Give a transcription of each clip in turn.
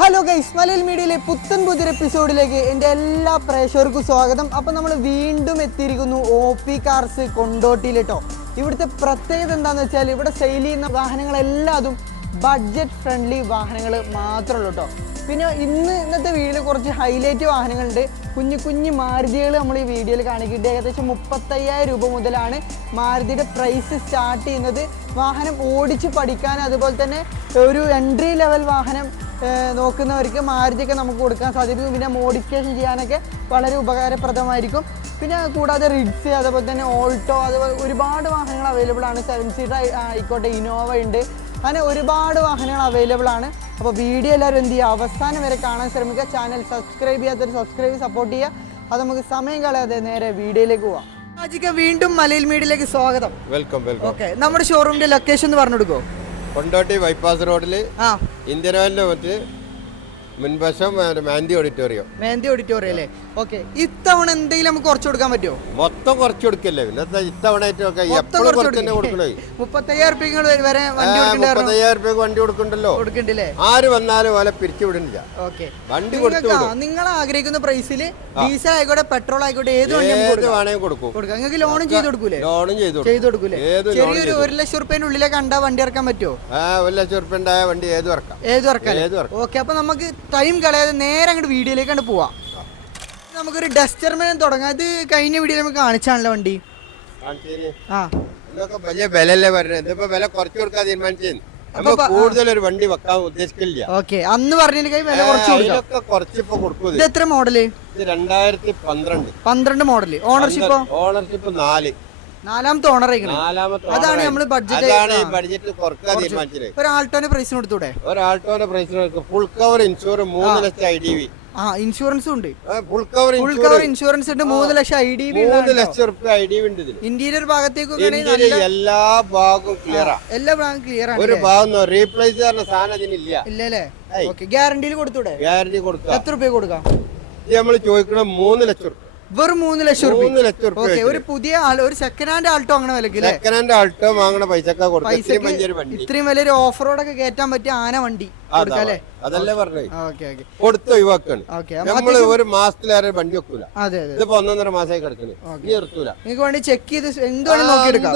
Hello guys, Malayali മീഡിയയിലെ പുത്തൻ പുതിയ എപ്പിസോഡിലേക്ക് എൻ്റെ എല്ലാ പ്രേക്ഷകർക്കും സ്വാഗതം. അപ്പം നമ്മൾ വീണ്ടും എത്തിയിരിക്കുന്നു OP കാർസ് കൊണ്ടോട്ടിയിൽ കേട്ടോ. ഇവിടുത്തെ പ്രത്യേകത എന്താണെന്ന് വെച്ചാൽ ഇവിടെ സെയിൽ ചെയ്യുന്ന വാഹനങ്ങളെല്ലാതും ബഡ്ജറ്റ് ഫ്രണ്ട്ലി വാഹനങ്ങൾ മാത്രമേ ഉള്ളൂ കേട്ടോ. പിന്നെ ഇന്നത്തെ വീഡിയോയിൽ കുറച്ച് ഹൈലൈറ്റ് വാഹനങ്ങളുണ്ട്. കുഞ്ഞു മാരുതികൾ നമ്മൾ ഈ വീഡിയോയിൽ കാണിക്കുന്നുണ്ട്. ഏകദേശം 35,000 രൂപ മുതലാണ് മാരുതിയുടെ പ്രൈസ് സ്റ്റാർട്ട് ചെയ്യുന്നത്. വാഹനം ഓടിച്ച് പഠിക്കാൻ അതുപോലെ തന്നെ ഒരു എൻട്രി ലെവൽ വാഹനം നോക്കുന്നവർക്ക് മാരുതിയൊക്കെ നമുക്ക് കൊടുക്കാൻ സാധിക്കും. പിന്നെ മോഡിഫിക്കേഷൻ ചെയ്യാനൊക്കെ വളരെ ഉപകാരപ്രദമായിരിക്കും. പിന്നെ കൂടാതെ റിഡ്സ്, അതുപോലെ തന്നെ ഓൾട്ടോ, അതുപോലെ ഒരുപാട് വാഹനങ്ങൾ അവൈലബിൾ ആണ്. 7 സീറ്റർ ആയിക്കോട്ടെ, ഇനോവ ഉണ്ട്, അങ്ങനെ ഒരുപാട് വാഹനങ്ങൾ അവൈലബിൾ ആണ്. അപ്പോൾ വീഡിയോ എല്ലാവരും എന്ത് ചെയ്യുക, അവസാനം വരെ കാണാൻ ശ്രമിക്കുക. ചാനൽ സബ്സ്ക്രൈബ് ചെയ്യാത്തൊരു സബ്സ്ക്രൈബ് സപ്പോർട്ട് ചെയ്യുക. അത് നമുക്ക് സമയം കളയാതെ നേരെ വീഡിയോയിലേക്ക് പോവാം. വീണ്ടും മലയാളി മീഡിയയിലേക്ക് സ്വാഗതം. വെൽക്കം. ഓക്കെ, നമ്മുടെ ഷോറൂമിന്റെ ലൊക്കേഷൻ ഒന്ന് പറഞ്ഞു കൊടുക്കുമോ? കൊണ്ടോട്ടി ബൈപ്പാസ് റോഡില് ഇന്ത്യൻ ഓയിലിന്റെ മറ്റ് മുൻവശം മാന്തി ഓഡിറ്റോറിയം അല്ലേ? ഓക്കെ, ഇത്തവണ എന്തെങ്കിലും നമുക്ക് കുറച്ച് കൊടുക്കാൻ പറ്റുമോ? മൊത്തം കുറച്ച് കൊടുക്കല്ലേ, പിന്നെ ഇത്തവണ 35,000 വരെ 35,000 വണ്ടി കൊടുക്കണ്ടല്ലോ. ആര് വന്നാലും പോലെ പിരിച്ചുവിടുന്നില്ല. വണ്ടി നിങ്ങൾ ആഗ്രഹിക്കുന്ന പ്രൈസിൽ ഡീസൽ ആയിക്കോട്ടെ, പെട്രോൾ ആയിക്കോട്ടെ, ഏത് വേണമെങ്കിൽ കൊടുക്കും. നിങ്ങൾക്ക് ലോണും ചെയ്ത് കൊടുക്കൂലേ? ലോണും ചെയ്തു കൊടുക്കൂലേ? ചെറിയൊരു 1 ലക്ഷം റുപ്യന്റെ ഉള്ളിലെ കണ്ടാ വണ്ടി ഇറക്കാൻ പറ്റുമോ? 1 ലക്ഷം റുപ്യ വണ്ടി ഏത് ഇറക്കാം. ഓക്കെ, അപ്പൊ നമുക്ക് ടൈം കളയാതെ നേരെ അങ്ങോട്ട് വീഡിയോയിലേക്ക് പോവാം. നമുക്കൊരു ഡസ്റ്റർമാൻ തുടങ്ങാം. ഇത് കഴിഞ്ഞ വീഡിയോയിൽ നമുക്ക് കാണിച്ചാണല്ലോ വണ്ടി. വലിയ വിലല്ലേ പറഞ്ഞത്, ഇതിപ്പോ വില കുറച്ച് കൊടുക്കാൻ തീരുമാനിച്ചു. കൂടുതൽ ഒരു വണ്ടി വെക്കാൻ ഉദ്ദേശിക്കില്ല. ഓക്കെ, അന്ന് പറഞ്ഞിട്ട് വില കുറച്ചിപ്പോ കൊടുക്കും. ഇത് എത്ര മോഡല്? 2012 മോഡല്. ഓണർഷിപ്പ് 4. നാലാമത്തെ ഓണർ. അതാണ് നമ്മള് ബഡ്ജറ്റ് കുറക്കാൻ തീരുമാനിച്ചത്. ഒരു ആൾട്ടോന്റെ പ്രൈസിന് കൊടുത്തൂടെ? ഒരു ആൾട്ടോന്റെ പ്രൈസിന് ഫുൾ കവർ ഇൻഷുർ 3 ലക്ഷം IDV. ഇൻഷുറൻസും ഉണ്ട്. ഫുൾ കവർ ഇൻഷുറൻസ് ഉണ്ട്. 3 ലക്ഷം IDV. 3 ലക്ഷം റുപ്യ IDV ഉണ്ട്. ഇന്റീരിയർ ഭാഗത്തേക്ക് എല്ലാ ഭാഗവും ക്ലിയർ ആണ്. എല്ലാ ഭാഗവും ക്ലിയർ ആണ്. ഒരു ഭാഗം റീപ്ലേസ് ചെയ്യുന്ന സാധനം ഇതിനില്ല. ഇല്ലല്ലേ? ഗ്യാരണ്ടിയിൽ കൊടുത്തൂടെ? ഗ്യാരണ്ടി കൊടുക്കാം. എത്ര രൂപ കൊടുക്കാം? നമ്മൾ ചോദിക്കണം 3 ലക്ഷം റുപ്യ. വെറും 3 ലക്ഷം രൂപ. ഒരു പുതിയ ഒരു സെക്കൻഡ് ഹാൻഡ് ആൾട്ടോ അങ്ങനെ വിലക്ക്. സെക്കൻഡ് ഹാൻഡ് ആൾട്ടോ വാങ്ങണ പൈസക്ക് ഇത്രയും വലിയൊരു ഓഫ് റോഡൊക്കെ കയറ്റാൻ പറ്റിയ ആന വണ്ടി കൊടുക്കാല്ലേ? അതല്ലേ പറഞ്ഞത്. കൊടുത്ത് ഒഴിവാക്കാണ്. നമ്മള് ഒരു മാസത്തിലേറെ വണ്ടി വെക്കൂല. ഇതിപ്പോ 1.5 മാസമായി കിടക്കണേ. നിർത്തൂല. നിങ്ങൾക്ക് വേണ്ടി ചെക്ക് ചെയ്ത് എന്ത് വേണമെങ്കിൽ നോക്കിയെടുക്കാം.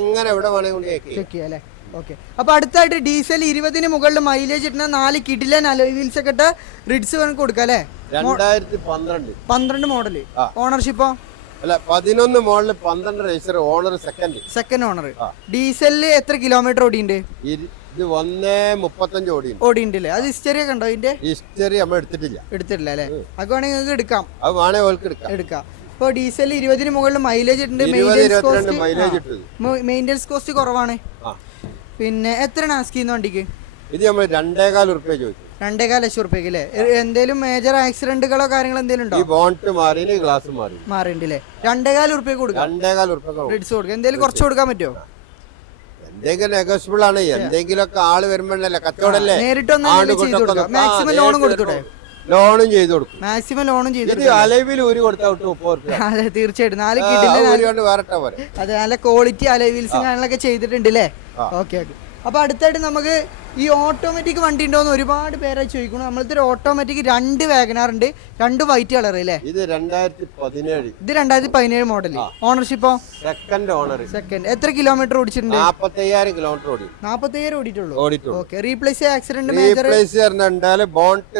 എങ്ങനെ എവിടെ വേണമെങ്കിൽ ചെക്ക് ചെയ്യാം അല്ലേ? ഓക്കെ, അപ്പൊ അടുത്തായിട്ട് ഡീസൽ 20 മുകളിൽ മൈലേജ് കിട്ടുന്ന 4 കിഡിലൻ അലോയ് വീൽസ് ഒക്കെ ഇട്ട റിഡ്സ് വേണം കൊടുക്കാം അല്ലേ? 2012 മോഡല്. ഓണർഷിപ്പോ? അല്ല, 11 model, 12 register, owner second owner. ഡീസലില് എത്ര കിലോമീറ്റർ ഓടിയുണ്ട്? ഇത് 135 ഓടിയുണ്ട് അല്ലേ? അത് ഹിസ്റ്ററി ഒക്കെ ഉണ്ടോ? ഇതിന്റെ ഹിസ്റ്ററി നമ്മൾ എടുത്തിട്ടില്ല അല്ലേ? അത് വേണമെങ്കിൽ നിങ്ങൾക്ക് എടുക്കാം. എടുക്കാം. ഇപ്പൊ ഡീസൽ 20 മുകളിൽ മൈലേജ് ഇട്ടുണ്ട്. മെയിൻ്റെനൻസ് കോസ്റ്റ് കുറവാണ്. പിന്നെ എത്രയാണ് ആസ്ക് ചെയ്യുന്ന വണ്ടിക്ക്? ഇത് നമ്മൾ 2.25 റുപ്യ ചോദിച്ചു. 2.25 ലക്ഷം റുപ്യക്ക് അല്ലേ? എന്തെങ്കിലും മേജർ ആക്സിഡന്റുകളോ കാര്യങ്ങളോ എന്തെങ്കിലും ഉണ്ടോ? ഗ്ലാസ് മാറിണ്ടല്ലേ? 2.25 റുപ്യ കൊടുക്കാം. റിഡ്സ് കൊടുക്കാം. എന്തെങ്കിലും കുറച്ച് കൊടുക്കാൻ പറ്റുമോ? എന്തെങ്കിലും നെഗോഷ്യബിൾ ആണ്. എന്തെങ്കിലുമൊക്കെ ആള് വരുമ്പോഴല്ലേ കച്ചവടല്ലേ. നേരിട്ടൊന്നും ചെയ്ത് കൊടുക്കാം. മാക്സിമം ലോണും കൊടുത്തൂടെ? ലോണും ചെയ്ത് കൊടുക്കും. മാക്സിമം ലോണും ചെയ്ത് അലവിൽ ഊരി കൊടുത്താൽ 30 രൂപ. അതെ, തീർച്ചയായിട്ടും. 4 അതെ, നല്ല ക്വാളിറ്റി അലോയ് വീൽസും കാര്യങ്ങളൊക്കെ ചെയ്തിട്ടുണ്ട് അല്ലേ? ഓക്കെ. അപ്പൊ അടുത്തായിട്ട് നമുക്ക് ഈ ഓട്ടോമാറ്റിക് വണ്ടി ഉണ്ടോന്ന് ഒരുപാട് പേരായി ചോദിക്കണം. നമ്മളത്തെ ഒരു ഓട്ടോമാറ്റിക് 2 വാഗനാർ ഉണ്ട്, 2 വൈറ്റ് കളർ അല്ലേ? ഇത് 2017 മോഡൽ. ഓണർഷിപ്പോ? സെക്കൻഡ്. എത്ര കിലോമീറ്റർ ഓടിച്ചിട്ടുണ്ട്? 45,000 കിലോമീറ്റർ 45,000 ഓടിയിട്ടുള്ളൂ. ഓക്കെ, റീപ്ലേസ് ആക്സിഡന്റ് ബോണ്ട്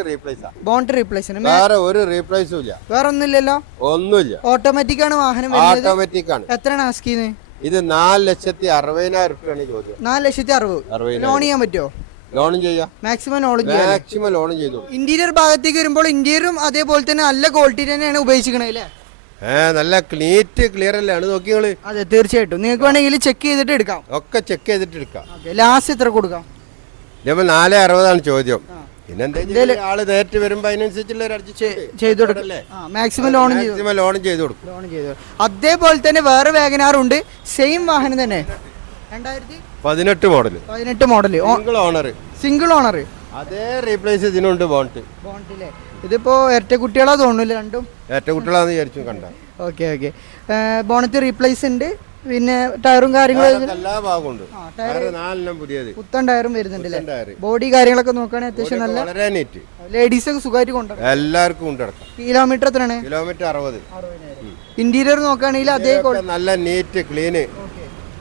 റീപ്ലേസ് വേറെ ഒരു റീപ്ലേസും ഇല്ല. വേറെ ഒന്നുമില്ലല്ലോ? ഒന്നുമില്ല. ഓട്ടോമാറ്റിക് ആണ് വാഹനം. ഓട്ടോമാറ്റിക് ആണ്. എത്രയാണ് ആസ്ക് ചെയ്യുന്നത്? ഇത് 4,60,000 രൂപയാണ് ചോദ്യം. 4,60,000 ലോൺ ചെയ്യാൻ പറ്റുമോ? ലോണും ചെയ്യാം. മാക്സിമം ലോണും ചെയ്തു. ഇന്റീരിയർ ഭാഗത്തേക്ക് വരുമ്പോൾ ഇന്റീരിയറും അതേപോലെ തന്നെ നല്ല ക്വാളിറ്റി തന്നെയാണ് ഉപയോഗിച്ചിരിക്കണത് അല്ലേ? നല്ല ക്ലിയർ അല്ലേ? നോക്കിയോള്. അതെ, തീർച്ചയായിട്ടും. നിങ്ങൾക്ക് വേണമെങ്കിൽ ചെക്ക് ചെയ്തിട്ട് എടുക്കാം. ഒക്കെ ചെക്ക് ചെയ്തിട്ട് എടുക്കാം. ലാസ്റ്റ് എത്ര കൊടുക്കാം? 460 ചോദ്യം. ആള് നേരിട്ട് വരുമ്പോ അതിനനുസരിച്ചുള്ള മാക്സിമം ലോൺ ചെയ്ത് കൊടുക്കും. അതേപോലെ തന്നെ വേറെ വാഗനാർ ഉണ്ട്, സെയിം വാഹനം തന്നെ. 2018 മോഡല്. Single owner. അതേ റീപ്ലേസ് ഇതിനുണ്ട്. ബോണ്ടില്ലേ? ഇതിപ്പോ ഇരട്ട കുട്ടികളാ തോന്നുന്നില്ല, രണ്ടും ഇരട്ട കുട്ടികളാന്ന് വിചാരിച്ചു കണ്ട. ഓക്കെ. ബോണറ്റ് റീപ്ലേസ് ഉണ്ട്. പിന്നെ ടയറും കാര്യങ്ങളും എല്ലാ ഭാഗമുണ്ട്. ടയർ 4 പുതിയത്, പുത്തൻ ടയറും വരുന്നുണ്ട്. ബോഡി കാര്യങ്ങളൊക്കെ നോക്കുകയാണെങ്കിൽ അത്യാവശ്യം നല്ല വളരെ നീറ്റ്. ലേഡീസ് ഒക്കെ സുഖമായിട്ട് കൊണ്ടുപോകും. എല്ലാവർക്കും കൊണ്ടിടക്കാം. കിലോമീറ്റർ എത്രയാണ്? കിലോമീറ്റർ 60. ഇന്റീരിയർ നോക്കുകയാണെങ്കിൽ അതേ നല്ല നീറ്റ് ക്ലീന്.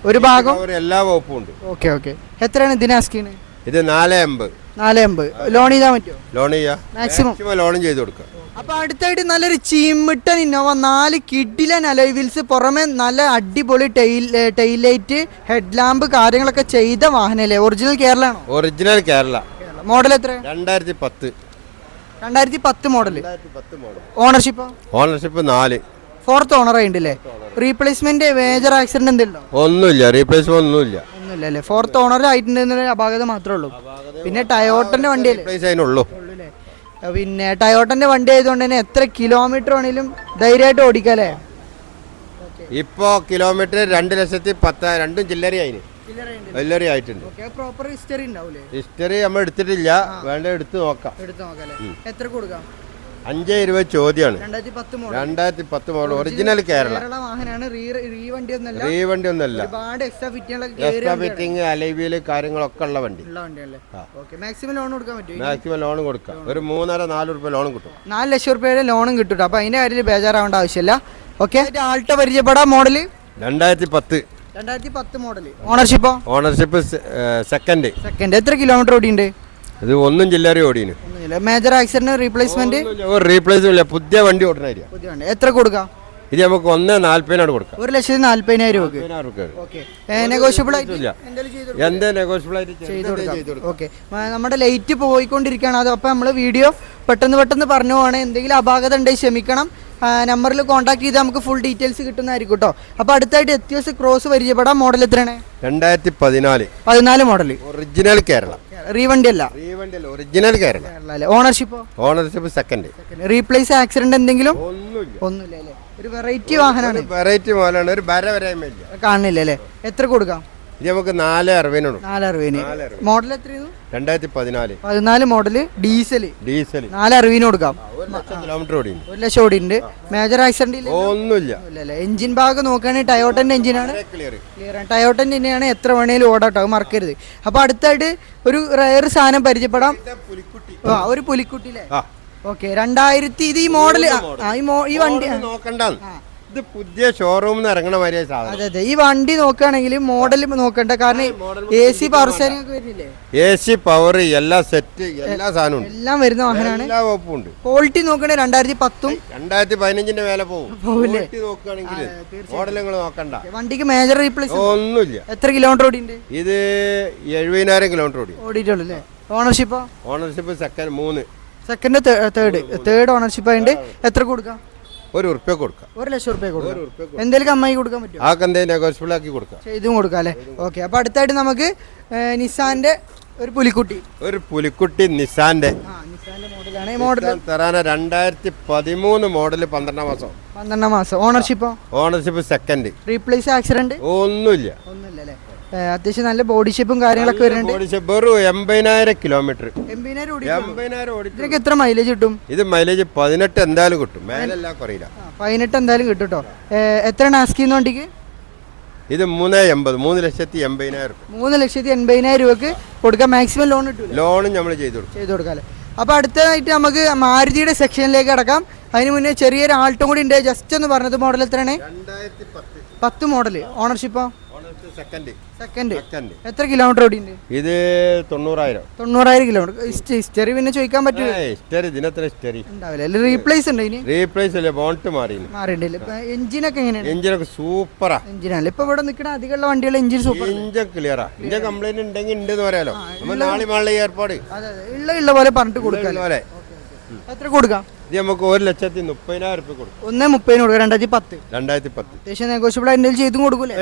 ഒരു ഭാഗം എല്ലാ വകുപ്പും ഉണ്ട്. Okay okay. എത്രയാണ് ഇതിന് ആസ്കിന്? ഇത് 480. 480. ലോൺ ചെയ്താൽ പറ്റുമോ? ലോൺ ചെയ്യാം, മാക്സിമം ലോണും ചെയ്ത് കൊടുക്കാം. അപ്പൊ അടുത്തായിട്ട് നല്ലൊരു ചീമിട്ടൻ ഇന്നോവ, 4 കിഡിലൻ അലോയ് വീൽസ്, പുറമെ നല്ല അടിപൊളി ടെയിൽ ലൈറ്റ്, ഹെഡ് ലാമ്പ് കാര്യങ്ങളൊക്കെ ചെയ്ത വാഹനല്ലേ? ഒറിജിനൽ കേരള ആണോ? ഒറിജിനൽ കേരള. മോഡൽ എത്ര? 2010. 2010 model. Ownership? Ownership 4. 4th owner ആയിണ്ടല്ലേ? റീപ്ലേസ്മെന്റ് മേജർ ആക്സിഡന്റ് എന്തെങ്കിലും? ഒന്നുമില്ല, റീപ്ലേസ്മെന്റ് ഒന്നുമില്ല. ഒന്നുമില്ല അല്ലേ? 4th ഓണർ ആയിട്ടുണ്ടെന്നുള്ള അപാകത മാത്രമേ ഉള്ളൂ. പിന്നെ ടയോട്ടന്റെ വണ്ടിയല്ലേ? പിന്നെ ടയോട്ടന്റെ വണ്ടി ആയതുകൊണ്ട് തന്നെ എത്ര കിലോമീറ്റർ വേണേലും ധൈര്യമായിട്ട് ഓടിക്കാം അല്ലേ? ഇപ്പോ കിലോമീറ്റർ 2,10,000 രണ്ടും ചില്ലറി ആയിട്ടുണ്ട്. പ്രോപ്പർ ഹിസ്റ്ററി ഉണ്ടാവൂലേ? ഹിസ്റ്ററി നമ്മൾ എടുത്തിട്ടില്ല, വേണ്ട എടുത്ത് നോക്കാം. എത്ര കൊടുക്കാം? 5,20 ചോദ്യമാണ്. 2010 മോഡൽ ഒറിജിനൽ കേരള വാഹനമാണ്. റീ വണ്ടി ഒന്നല്ല. എക്സ്ട്രാ ഫിറ്റിംഗ് അലൈവില് കാര്യങ്ങളൊക്കെ ഉള്ള വണ്ടി. മാക്സിമം ലോൺ കൊടുക്കാൻ പറ്റും? മാക്സിമം ലോൺ കൊടുക്കാം. ഒരു 3,500-4 രൂപ ലോൺ കിട്ടും. 4 ലക്ഷം രൂപയുടെ ലോണും കിട്ടും. അപ്പൊ അതിന്റെ കാര്യത്തിൽ ബേജാറാവേണ്ട ആവശ്യമില്ല. ഓക്കെ. ആൾട്ട പരിചയപ്പെടാം. Model 2010 model. Ownership second. എത്ര കിലോമീറ്റർ ഓടിയുണ്ട്? ഇത് ഒന്നും ചില്ലറി ഓടിന്. Major accident replacement? റീപ്ലേസ്മെന്റ് ഇല്ല, പുതിയ വണ്ടി ഓടണ. എത്ര കൊടുക്കാം? ഇത് നമുക്ക് 1,40,000 കൊടുക്കാം. 1,40,000 രൂപ. നെഗോഷ്യബിൾ ആയിട്ട് നമ്മുടെ ലൈറ്റ് പോയിക്കൊണ്ടിരിക്കുകയാണ്. അത് അപ്പം നമ്മൾ വീഡിയോ പെട്ടെന്ന് പറഞ്ഞു പോവാണ്. എന്തെങ്കിലും അപാകത ഉണ്ടെങ്കിൽ ക്ഷമിക്കണം. നമ്പറിൽ കോൺടാക്ട് ചെയ്ത് നമുക്ക് ഫുൾ ഡീറ്റെയിൽസ് കിട്ടുന്നതായിരിക്കും കേട്ടോ. അപ്പൊ അടുത്തായിട്ട് എത്തിയോസ് ക്രോസ് പരിചയപ്പെടാം. മോഡൽ എത്രയാണ്? 2014 മോഡൽ. ഒറിജിനൽ കേരള. റീവണ്ടി അല്ല, original Kerala. Ownership second. Replace accident എന്തെങ്കിലും? ഒന്നുമില്ല അല്ലേ? ഒരു വെറൈറ്റി വാഹനമാണ്. വെറൈറ്റി മോഡലാണ്. ഒരു ബര കാണില്ല അല്ലേ? എത്ര കൊടുക്കാം? ഇത് നമുക്ക് 460. 460. മോഡൽ എത്രയാണ്? 2014 മോഡല്. ഡീസൽ 460 കൊടുക്കാം. 1 ലക്ഷം ഓടിയുണ്ട്. മേജർ ആക്സിഡന്റ് ഒന്നുമില്ല. എഞ്ചിൻ ഭാഗം നോക്കുകയാണെങ്കിൽ ടയോട്ടന്റെ എഞ്ചിനാണ്. ടയോട്ടന്റെ തന്നെയാണ്. എത്ര വേണേലും ഓടാട്ടോ, മറക്കരുത്. അപ്പൊ അടുത്തായിട്ട് ഒരു റയർ സാധനം പരിചയപ്പെടാം. ഒരു പുലിക്കുട്ടിയിലെ. ഓക്കെ. 2000. ഇത് ഈ മോഡല് ഈ വണ്ടി നോക്കണ്ട. ഇത് പുതിയ ഷോറൂമിൽ ഇറങ്ങണ മാതിരിയാ സാധനം. അതെ. ഈ വണ്ടി നോക്കുകയാണെങ്കിൽ മോഡൽ നോക്കണ്ട. കാരണം AC പവർ സ്റ്റാരിംഗ് ഒക്കെ വരുന്നില്ലേ? AC പവർ എല്ലാ സെറ്റ് എല്ലാ സാധനവും എല്ലാം വരുന്ന വാഹനമാണ്. എല്ലാ വകുപ്പുണ്ട്. ക്വാളിറ്റി നോക്കണേ 2010 2015 മേലെ പോവില്ലേ? നോക്കുകയാണെങ്കിൽ മോഡലുകൾ നോക്കണ്ട. വണ്ടിക്ക് മേജർ റീപ്ലേസ് ഒന്നുമില്ല. എത്ര കിലോമീറ്റർ ഓടിയുണ്ട്? ഇത് 70,000 കിലോമീറ്റർ ഓടിയിട്ടുള്ളൂ അല്ലേ? ഓണർഷിപ്പ് സെക്കൻഡ് തേർഡ് ഓണർഷിപ്പ് ആയിട്ട് എത്ര കൊടുക്കാം? 1 ഉറുപ്പ്യ കൊടുക്കാം. 1 ലക്ഷം രൂപ കൊടുക്കാം. എന്തെങ്കിലും കമ്മായി കൊടുക്കാൻ പറ്റും? നെഗോഷ്യബിൾ ആക്കി കൊടുക്കാം. ചെയ്തും കൊടുക്കാം അല്ലേ? ഓക്കെ. അപ്പൊ അടുത്തായിട്ട് നമുക്ക് നിസാന്റെ ഒരു പുലിക്കുട്ടി നിസാന്റെ മോഡലാണ്. ഈ മോഡൽ 2013 മോഡൽ 12 മാസം. Ownership second. റീപ്ലേസ് ആക്സിഡന്റ് ഒന്നുമില്ല അല്ലേ? അത്യാവശ്യം നല്ല ബോഡി ഷേപ്പും കാര്യങ്ങളൊക്കെ വരുന്നുണ്ട്. 80,000 കിലോമീറ്റർ. 80,000 ഇതിനൊക്കെ എത്ര മൈലേജ് കിട്ടും? ഇത് മൈലേജ് 18 എന്തായാലും കിട്ടും. മേലെല്ലാം കുറയില്ല. 18 എന്തായാലും കിട്ടും കേട്ടോ. എത്രയാണ് ആസ്കിന്ന് വണ്ടിക്ക്? ഇത് 3,80,000. 3,80,000. 3,80,000 രൂപക്ക് കൊടുക്കാം. മാക്സിമം ലോൺ കിട്ടും. ലോണും നമ്മൾ ചെയ്തു കൊടുക്കാം അല്ലേ? അപ്പൊ അടുത്തതായിട്ട് നമുക്ക് മാരുതിയുടെ സെക്ഷനിലേക്ക് കടക്കാം. അതിന് മുന്നേ ചെറിയൊരു ആൾട്ടും കൂടി ഉണ്ട്. ജസ്റ്റ് ഒന്ന് പറഞ്ഞത്. മോഡൽ എത്രയാണ്? 2010 മോഡൽ. ഓണർഷിപ്പോ സെക്കൻഡ്. എത്ര കിലോമീറ്റർ ഓടിയുണ്ട്? ഇത് 90,000 കിലോമീറ്റർ. ഹിസ്റ്ററി പിന്നെ ചോദിക്കാൻ പറ്റില്ല. റീപ്ലേസ് ഉണ്ട് ഇതിന്? റീപ്ലേസ് അല്ലേ, ബോണ്ട് മാറിയിട്ടില്ല. എഞ്ചിനൊക്കെ എങ്ങനെയാണ്? എഞ്ചിനൊക്കെ സൂപ്പറാ. എഞ്ചിനല്ലേ ഇപ്പൊ ഇവിടെ നിൽക്കുന്ന അധികമുള്ള വണ്ടികളുടെ എഞ്ചിൻ സൂപ്പർ. എഞ്ചിൻ ക്ലിയറാ. എഞ്ചിൻ കംപ്ലൈന്റ് ഉണ്ടെങ്കിൽ ഉണ്ടെന്ന് പറയാലോ. നാളെ ഏർപ്പാട് ഉള്ള പോലെ പറഞ്ഞിട്ട് കൊടുക്കാം. എത്ര കൊടുക്കാം? ഇത് നമുക്ക് 1,30,000 രൂപ കൊടുക്കും. 1,30,000 കൊടുക്കാം. 2010. അത്യാവശ്യം നെഗോഷ്യബിൾ എന്തെങ്കിലും ചെയ്തും കൊടുക്കൂലേ?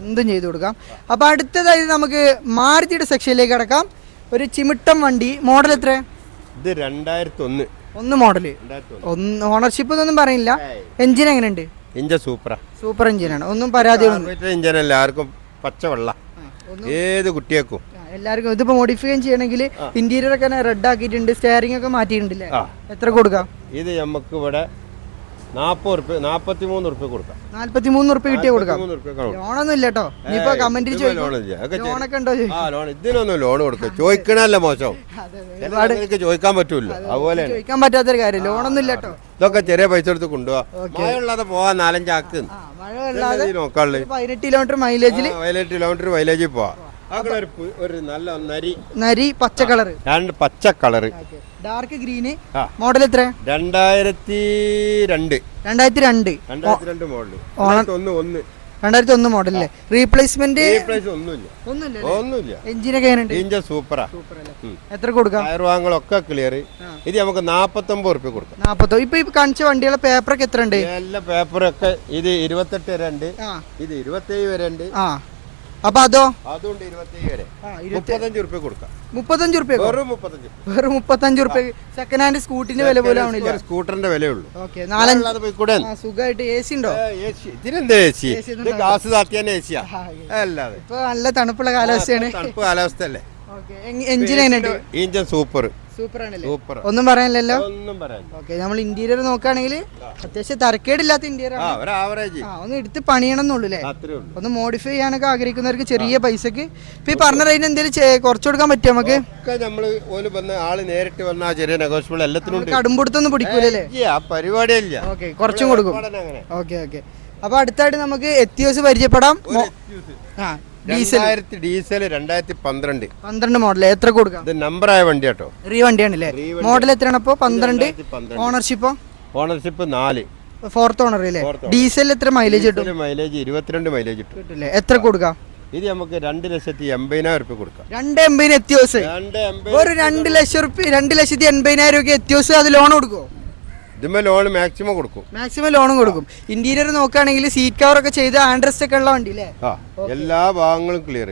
എന്തും ചെയ്തു കൊടുക്കാം. അപ്പൊ അടുത്തതായി നമുക്ക് മാരുതിയുടെ സെക്ഷനിലേക്ക് കടക്കാം. ഒരു ചിമിട്ടം വണ്ടി. മോഡൽ എത്ര? ഇത് 2001 മോഡല്. ഓണർഷിപ്പ് ഒന്നും പറയില്ല. എഞ്ചിൻ എങ്ങനെയുണ്ട്? എഞ്ചിൻ സൂപ്പർ എഞ്ചിനാണ്. ഒന്നും പരാതി. എഞ്ചിനല്ല, ആർക്കും പച്ചവെള്ള ഏത് കുട്ടിയേക്കും എല്ലാവർക്കും. ഇതിപ്പോ മോഡിഫൈ ചെയ്യണമെങ്കിൽ ഇന്റീരിയർ ഒക്കെ റെഡ് ആക്കിയിട്ടുണ്ട്. സ്റ്റിയറിംഗ് ഒക്കെ മാറ്റിയിട്ടുണ്ടല്ലേ? എത്ര കൊടുക്കാം? ഇത് നമുക്ക് ഇവിടെ 43 ഉറുപ്പ്യ കൊടുക്കാം. 43 ഉറുപ്പ്യ കിട്ടിയ കൊടുക്കാം. 43 ഉറുപ്പ്യ കൊടുക്കാം. ലോണൊന്നും ഇല്ല കേട്ടോ. ഇനിയിപ്പോ കമന്റിൽ ലോണൊക്കെ ഉണ്ടോ? ഇതിനൊന്നും ലോൺ കൊടുക്കും. ചോദിക്കണല്ല മോശം. ചോദിക്കാൻ പറ്റൂല. അതുപോലെ ചോദിക്കാൻ പറ്റാത്തൊരു കാര്യം. ലോണൊന്നും ഇല്ല കേട്ടോ. ഇതൊക്കെ ചെറിയ പൈസ എടുത്ത് കൊണ്ടുപോവാ. മഴ ഉള്ളാതെ പോവാ. 4-5 ആക്ക് മഴ വെള്ളാതെ നോക്കാള്. 18 കിലോമീറ്റർ മൈലേജിൽ 18 കിലോമീറ്റർ മൈലേജിൽ പോവാ. ഒരു നല്ല നരി പച്ച കളർ, രണ്ട് പച്ച കളറ്, ഡാർക്ക് ഗ്രീന്. മോഡൽ എത്ര? 2002 മോഡല്. 2001 മോഡൽ അല്ലേ? റീപ്ലേസ്മെന്റ് ഒന്നുമില്ല. എഞ്ചിനൊക്കെ എഞ്ചിൻ സൂപ്പറാ. എത്ര കൊടുക്കാം? ടയർ വാങ്ങലൊക്കെ ക്ലിയർ. ഇത് നമുക്ക് 49 ഉറുപ്പ്യ കൊടുക്കാം. 49. ഇപ്പൊ ഈ കാണിച്ച വണ്ടികളെ പേപ്പറൊക്കെ എത്ര ഉണ്ട്? എല്ലാ പേപ്പറൊക്കെ ഇത് 28 വരെ ഉണ്ട്. ഇത് 27 വരെ ഉണ്ട്. അപ്പൊ അതോ? അതുകൊണ്ട് 27 വരെ 35 ഉറുപ്പ്യ കൊടുക്കാം. 35 ഉറുപ്പ്യ? വെറും 35 ഉറുപ്പ്യ. സെക്കൻഡ് ഹാൻഡ് സ്കൂട്ടിന്റെ വില പോലെ ആവണില്ല. സ്കൂട്ടറിന്റെ വിലയുള്ളൂ. സുഖമായിട്ട്. എ സി ഉണ്ടോ? ഇതിനെന്താ എ സി? ഗ്ലാസ് താത്തിയാൻ എ സിയാ. അല്ലാതെ ഇപ്പൊ നല്ല തണുപ്പുള്ള കാലാവസ്ഥയാണ്. തണുപ്പ് കാലാവസ്ഥ അല്ലേ? എഞ്ചിൻ എങ്ങനെയുണ്ട്? Engine super. ഒന്നും പറയാനില്ലല്ലോ. ഒന്നും പറയാൻ. ഓക്കെ, നമ്മൾ ഇന്റീരിയർ നോക്കുകയാണെങ്കിൽ അത്യാവശ്യം തരക്കേടില്ലാത്ത ഇന്റീരിയർ ഒന്ന് എടുത്ത് പണിയണം എന്നുള്ളൂ അല്ലേ? ഒന്ന് മോഡിഫൈ ചെയ്യാനൊക്കെ ആഗ്രഹിക്കുന്നവർക്ക് ചെറിയ പൈസക്ക് ഇപ്പൊ ഈ പറഞ്ഞ റേഞ്ച് എന്തെങ്കിലും കുറച്ചു കൊടുക്കാൻ പറ്റും നമുക്ക്? ആള് നേരിട്ട് വന്ന ചെറിയ നെഗോഷ്യബിൾ എല്ലാത്തിനും കടുംപുടുത്തൊന്നും പിടിക്കൂലേ? പരിപാടിയല്ല. ഓക്കെ, കുറച്ചും കൊടുക്കും. Okay okay. അപ്പൊ അടുത്തായിട്ട് നമുക്ക് എത്തിയോസ് പരിചയപ്പെടാം. Diesel 2012 model. എത്ര കൊടുക്കാം? ഇത് നമ്പറായ വണ്ടി കേട്ടോ. വണ്ടിയാണല്ലേ? മോഡൽ എത്രയാണ് അപ്പൊ? 12. ഓണർഷിപ്പോ? ഓണർഷിപ്പ് 4. 4th ഓണർ അല്ലേ? ഡീസൽ എത്ര മൈലേജ് കിട്ടും? മൈലേജ് 22 മൈലേജ് കിട്ടും. എത്ര കൊടുക്കാം? ഇത് നമുക്ക് 2,80,000 രൂപ കൊടുക്കാം. 2,80,000 എത്തിയോസ്? ഒരു 2,80,000 രൂപ എത്തിയോസ്. അത് ലോൺ കൊടുക്കുമോ? ലോൺ മാക്സിമം കൊടുക്കും. മാക്സിമം ലോണും കൊടുക്കും. ഇന്റീരിയർ നോക്കുകയാണെങ്കിൽ സീറ്റ് കവർ ഒക്കെ ചെയ്ത് ആൻഡ്രസ്റ്റ് ഒക്കെ ഉള്ള വണ്ടി അല്ലേ? എല്ലാ ഭാഗങ്ങളും ക്ലിയർ.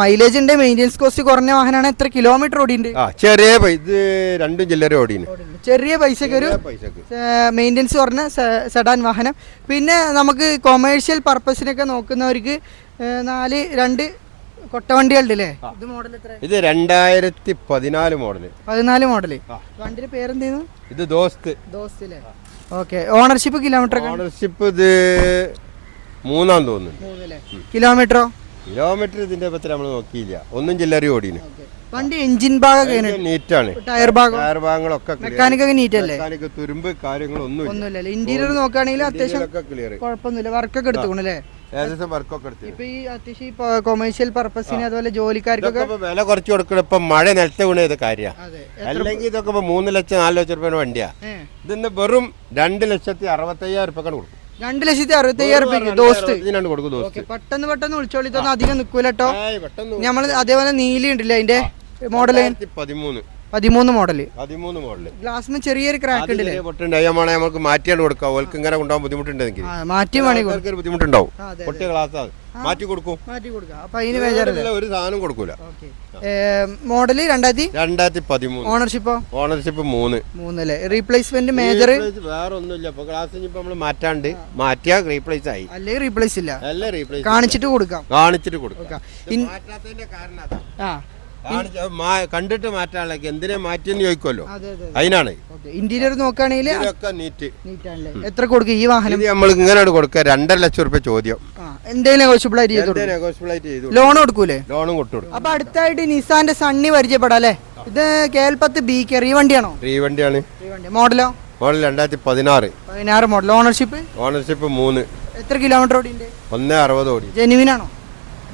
മൈലേജ് ഉണ്ട്. മെയിൻ്റെനൻസ് കോസ്റ്റ് കുറഞ്ഞ വാഹനമാണ്. എത്ര കിലോമീറ്റർ ഓടിയുണ്ട്? ചെറിയ ഇത് 2 ജില്ലര ഓടിന്. ചെറിയ പൈസക്ക് ഒരു മെയിൻ്റെനൻസ് കുറഞ്ഞ സെഡാൻ വാഹനം. പിന്നെ നമുക്ക് കൊമേഴ്ഷ്യൽ പർപ്പസിനൊക്കെ നോക്കുന്നവർക്ക് 4-2 കൊട്ടവണ്ടികളുണ്ട് അല്ലേ? ഇത് 2014 മോഡല്. 14 മോഡല്. വണ്ടിയുടെ പേരെന്തായിരുന്നു? ഇത് ദോസ്ത്. അല്ലേ? ഓക്കെ. Ownership kilometre? ഓണർഷിപ്പ് ഇത് 3 തോന്നുന്നു. കിലോമീറ്ററോ? കിലോമീറ്റർ ഇതിന്റെ പറ്റി നമ്മൾ നോക്കിയില്ല. 1 ജില്ലറി ഓടിന്. വണ്ടി എഞ്ചിൻ ഭാഗം നീറ്റാണ്. ടയർ ഭാഗങ്ങളൊക്കെ മെക്കാനിക് ഒക്കെ നീറ്റ് അല്ലേ? തുരുമ്പ് കാര്യങ്ങളൊന്നുമില്ല. ഇന്റീരിയർ നോക്കുകയാണെങ്കിൽ അത്യാവശ്യം കുഴപ്പമൊന്നുമില്ല. വർക്കൊക്കെ എടുത്തുകൊണ്ടല്ലേ? ഇപ്പൊ ഈ അത്യാവശ്യം കൊമേഴ്ഷ്യൽ പർപ്പസിന് അതുപോലെ ജോലിക്കാർക്കൊക്കെ വില കുറച്ച് കൊടുക്കണം. ഇപ്പൊ മഴ നിലത്തെ വീണ ഇത് കാര്യമാണ്. അല്ലെങ്കിൽ ഇതൊക്കെ 3 ലക്ഷം 4 ലക്ഷം രൂപ വണ്ടിയാ. ഇതിന് വെറും 2,65,000 രൂപ കൊടുക്കും. 2,65,000 രൂപയ്ക്ക് ദോസ്ത് പെട്ടെന്ന് വിളിച്ചോളി. ഇതൊന്നും അധികം നിൽക്കൂല കേട്ടോ. നമ്മള് അതേപോലെ നീലി ഉണ്ടല്ലേ? അതിന്റെ മോഡല് 13 മോഡല്. ഗ്ലാസിന് ചെറിയൊരു ക്രാക്ക് ഉണ്ട്. നമുക്ക് മാറ്റിയാണ് കൊടുക്കാം. ഓൾക്ക് ഇങ്ങനെ കൊണ്ടുപോകാൻ ബുദ്ധിമുട്ടുണ്ടെങ്കിൽ മാറ്റി ബുദ്ധിമുട്ടുണ്ടാവും. പൊട്ടിയ ഗ്ലാസ് മാറ്റി കൊടുക്കും. അപ്പൊ അതിന് വേറെ ഒരു സാധനം കൊടുക്കൂല. മോഡല് 2013. ഓണർഷിപ്പ് 3 അല്ലേ? റീപ്ലേസ്മെന്റ് മേജർ വേറെ ഒന്നുമില്ല. ഇപ്പൊ ഗ്ലാസ് നമ്മള് മാറ്റാണ്ട് മാറ്റിയാ റീപ്ലേസ് ആയി. അല്ലെങ്കിൽ റീപ്ലേസ് ഇല്ല. കാണിച്ചിട്ട് കൊടുക്കാം. മാറ്റാത്തതിന്റെ കാരണം കണ്ടിട്ട് മാറ്റാനുള്ള എന്തിനാ മാറ്റിയെന്ന് ചോദിക്കുമല്ലോ, അതിനാണ്. ഇന്റീരിയർ നോക്കുകയാണെങ്കിൽ എത്ര കൊടുക്കും ഈ വാഹനം? നമ്മൾ ഇങ്ങനെ കൊടുക്കുക. 2.5 ലക്ഷം രൂപ ചോദ്യം. എന്തെങ്കിലും നെഗോഷ്യബിൾ ആയിട്ട് ലോൺ കൊടുക്കൂലേ? ലോണും കൊടുക്കും. അപ്പൊ അടുത്തായിട്ട് നിസാന്റെ സണ്ണി പരിചയപ്പെടാം അല്ലേ? ഇത് KL10 BK റീവണ്ടിയാണോ? റീവണ്ടിയാണ്. മോഡലോ? Model 2016 model. ഓണർഷിപ്പ് 3. എത്ര കിലോമീറ്റർ ഓടിയുണ്ട്? 160 ഓടി. ജെനുവിൻ ആണോ?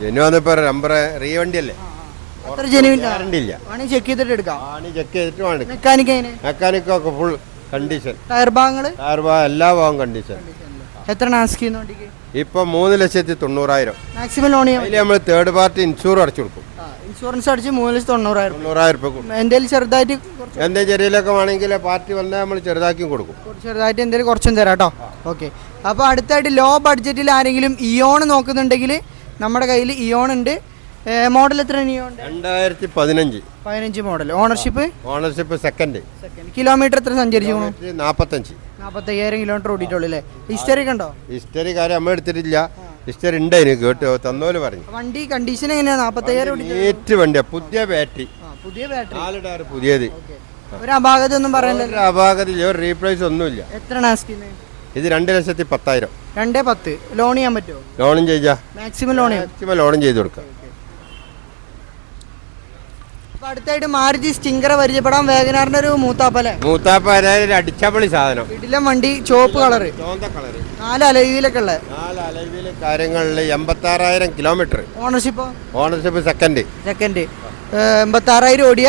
ജെനുവിൻ ഇപ്പൊ നമ്പർ റീവണ്ടി അല്ലേ? ചെക്ക് ചെയ്തിട്ട് എടുക്കാം. മെക്കാനിക് ഒക്കെ ഫുൾ കണ്ടീഷൻ. ടയർ ഭാഗങ്ങൾ എല്ലാ ഭാഗവും കണ്ടീഷൻ. എത്ര ഇപ്പൊ 3,90,000. മാക്സിമം ലോൺ നമ്മൾ തേർഡ് പാർട്ടി ഇൻഷൂർ അടച്ചു കൊടുക്കും. ഇൻഷുറൻസ് അടിച്ച് 3,90,000 രൂപ. എന്തെങ്കിലും ചെറുതായിട്ട് ചെറിയൊക്കെ വേണമെങ്കിൽ പാർട്ടി വന്നാൽ നമ്മൾ ചെറുതാക്കി കൊടുക്കും. ചെറുതായിട്ട് എന്തെങ്കിലും കുറച്ചും തരാം കേട്ടോ. ഓക്കെ. അപ്പോൾ അടുത്തായിട്ട് ലോ ബഡ്ജറ്റിൽ ആരെങ്കിലും ഇയോൺ നോക്കുന്നുണ്ടെങ്കിൽ നമ്മുടെ കയ്യിൽ ഇയോൺ ഉണ്ട്. മോഡൽ എത്ര? 2015 മോഡൽ. Ownership second. കിലോമീറ്റർ എത്ര സഞ്ചരിച്ചു? 45,000 കിലോമീറ്റർ ഓടിയിട്ടുള്ളൂ അല്ലേ? ഹിസ്റ്ററി കണ്ടോ? ഹിസ്റ്ററി കാര്യം അമ്മ എടുത്തിട്ടില്ല. ഹിസ്റ്ററി ഉണ്ടായിരുന്നു, കേട്ടോ, തന്നോല് പറഞ്ഞു. വണ്ടി കണ്ടീഷൻ എങ്ങനെയാ? 40,000 വണ്ടിയാ. പുതിയ ബാറ്ററി. 4 ടയർ പുതിയത്. ഒരു അപാകത ഒന്നും പറയാനില്ല. അപാകത റീപ്ലേസ് ഒന്നുമില്ല. എത്ര ഇത് 2,10,000. 2,10,000 ലോൺ ചെയ്യാൻ പറ്റുമോ? ലോണും ചെയ്യാം, മാക്സിമം ലോൺ ചെയ്യാം. മാക്സിമം ലോണും ചെയ്ത് കൊടുക്കാം. അപ്പൊ അടുത്തായിട്ട് മാരുതി സ്റ്റിങ്കർ പരിചയപ്പെടാം. വാഗനാറിന്റെ ഒരു മൂത്താപ്പല്ലേ? മൂത്താപ്പ ഒരു അടിച്ചപൊളി സാധനം. ഇടിലം വണ്ടി, ചോപ്പ് കളറ്, ചോന്ത കളറ്, 4 അലവിലൊക്കെ ഉള്ള 4 അലവില് കാര്യങ്ങളിൽ 86,000 കിലോമീറ്റർ. ഓണർഷിപ്പ് സെക്കൻഡ് 86,000 ഓടിയ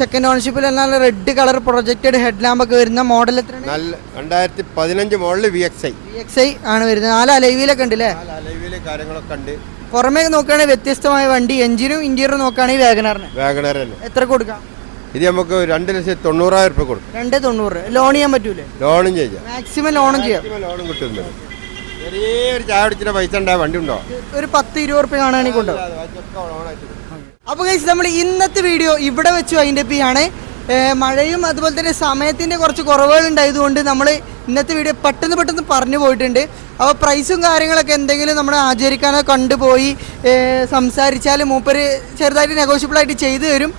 സെക്കൻഡ് ഓണർഷിപ്പിൽ എന്നാൽ red colour projected head lamp ഒക്കെ വരുന്ന മോഡൽ എത്രയാണ്? നല്ല 2015 മോഡല് VXI ആണ് വരുന്നത്. 4 അലവിലൊക്കെ ഉണ്ട് അല്ലേ? അലവില് കാര്യങ്ങളൊക്കെ ഉണ്ട്. പുറമേ നോക്കുകയാണെങ്കിൽ വ്യത്യസ്തമായ വണ്ടി, എഞ്ചിനും ഇന്റീരിയറും നോക്കുകയാണെങ്കിൽ വാഗണർ തന്നെ. എത്ര കൊടുക്കാം? ഇത് നമുക്ക് 2,90,000 രൂപ കൊടുക്കും. 2,90,000 ലോൺ ചെയ്യാൻ പറ്റൂലേ? ലോണും ചെയ്യാം, മാക്സിമം ലോണും ചെയ്യാം. ലോണും കിട്ടുന്നത്. ചെറിയൊരു ചായ അടിച്ചിട്ട് പൈസ ഉണ്ടായ വണ്ടി ഉണ്ടോ? ഒരു 10-20 റുപ്യ കാണുകയാണെങ്കിൽ കൊണ്ടോ? അപ്പോൾ ഗൈസ് നമ്മൾ ഇന്നത്തെ വീഡിയോ ഇവിടെ വെച്ച് വൈൻഡപ്പ് ചെയ്യാണ്. മഴയും അതുപോലെ തന്നെ സമയത്തിൻ്റെ കുറച്ച് കുറവുകൾ ഉണ്ടായതുകൊണ്ട് നമ്മൾ ഇന്നത്തെ വീഡിയോ പെട്ടെന്ന് പറഞ്ഞു പോയിട്ടുണ്ട്. അപ്പോൾ പ്രൈസും കാര്യങ്ങളൊക്കെ എന്തെങ്കിലും നമ്മൾ ആചരിക്കാനോ കണ്ടുപോയി സംസാരിച്ചാൽ മൂപ്പര് ചെറുതായിട്ട് നെഗോഷ്യബിളായിട്ട് ചെയ്തു തരും.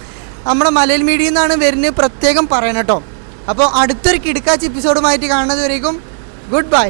നമ്മുടെ മലയാള മീഡിയയിൽ നിന്നാണ് വരുന്നത്, പ്രത്യേകം പറയണം കേട്ടോ. അപ്പോൾ അടുത്തൊരു കിടുക്കാച്ച് എപ്പിസോഡുമായിട്ട് കാണുന്നത് വരേക്കും ഗുഡ് ബൈ.